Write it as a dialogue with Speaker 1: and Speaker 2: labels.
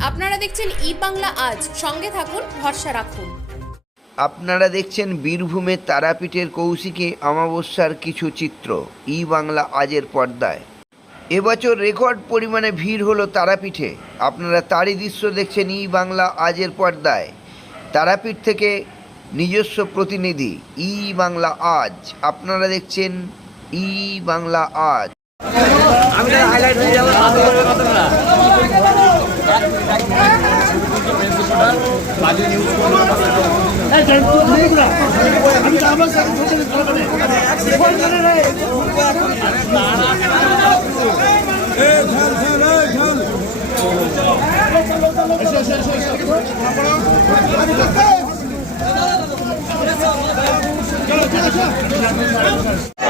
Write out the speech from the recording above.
Speaker 1: আপনারা দেখছেন ই বাংলা আজ। সঙ্গে থাকুন ভরসা রাখুন।
Speaker 2: আপনারা দেখছেন বীরভূমের তারাপীঠের কৌশিকী অমাবস্যার কিছু চিত্র ই বাংলা আজের পর্দায়। এবছর রেকর্ড পরিমাণে ভিড় হলো তারাপীঠে। আপনারা তারই দৃশ্য দেখছেন ই বাংলা আজের পর্দায়। তারাপীঠ থেকে নিজস্ব প্রতিনিধি ই বাংলা আজ। আপনারা দেখছেন ই বাংলা আজ। Go, go, go.